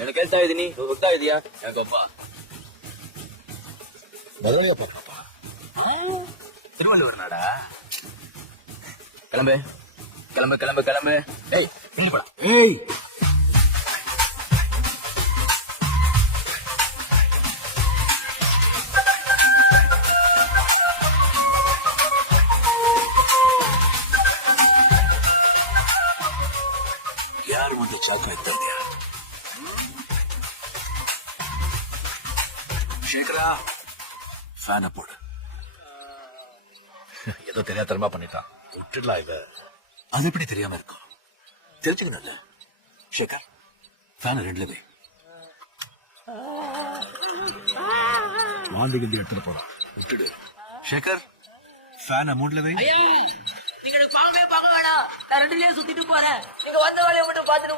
எனக்கு ಹೇಳ್ತಾ ಇದೀನಿ ಹೋಗ್ತಾ ಇದೀಯಾ ಯಾಕಪ್ಪ ಬದಲಾಯಪ್ಪ திருவள்ளுவர் நாடா கிளம்பு கிளம்பு கிளம்பு கிளம்பு ஏய் இங்க போடா ஏய் ಯಾರು ಮುಂದೆ ಚಾಕು ಇದ್ದ சேகரா ஃபேனை போடு. ஏதோ தெரியாதனமா பண்ணிட்டான். விட்டுடலாம் இத. அது எப்படி தெரியாம இருக்கும்? தெரிஞ்சுக்கணும்ல. சேகர் ஃபேனை ரெண்டுல வை. வாந்திகிந்தி எடுத்துட்டு போறான். விட்டுடு. சேகர் ஃபேனை மூணுல வை. ஐயா நீங்க பாக்கவே பார்க்க வேணாம். நான் ரெண்டுலயே சுத்திட்டு போறேன். நீங்க வந்த வேலையை மட்டும் பாத்துட்டு